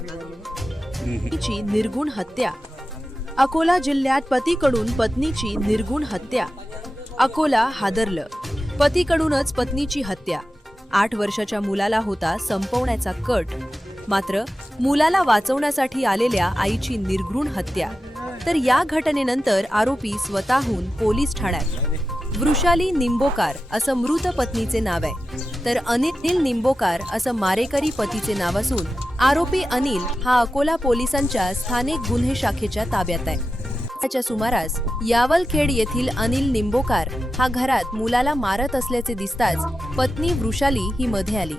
पत्नीची निर्गुण हत्या. अकोला जिल्ह्यात पतीकडून पत्नीची निर्गुण हत्या. अकोला हादरलं. पतीकडूनच पत्नीची हत्या. 8 वर्षाच्या मुलाला होता संपवण्याचा कट. मात्र मुलाला वाचवण्यासाठी आलेल्या आईची निर्घृण हत्या. तर या घटनेनंतर आरोपी स्वतःहून पोलीस ठाण्यात. वृषाली निंबोकार असं मृत पत्नीचे नाव आहे, तर अनिल निंबोकार असं मारेकरी पतीचे नाव असून आरोपी अनिल हा अकोला पोलिसांच्या स्थानिक गुन्हे शाखेच्या ताब्यात आहे. त्याच्या सुमारास यावलखेड येथील अनिल निंबोकार हा घरात मुलाला मारत असल्याचे दिसताच पत्नी वृषाली ही मध्ये आली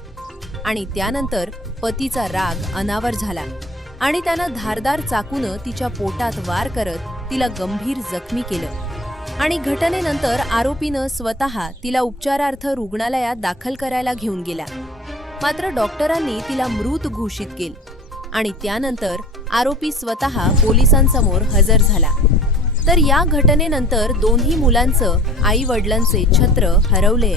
आणि त्यानंतर पतीचा राग अनावर झाला आणि त्यानं धारदार चाकूनं तिच्या पोटात वार करत तिला गंभीर जखमी केलं. आणि घटनेनंतर आरोपीनं स्वतः तिला उपचारार्थ रुग्णालयात दाखल करायला घेऊन गेला. मात्र डॉक्टरांनी तिला मृत घोषित केलं आणि त्यानंतर आरोपी स्वतः पोलिसांसमोर हजर झाला. तर या घटनेनंतर दोन्ही मुलांचं आई वडिलांचे छत्र हरवले.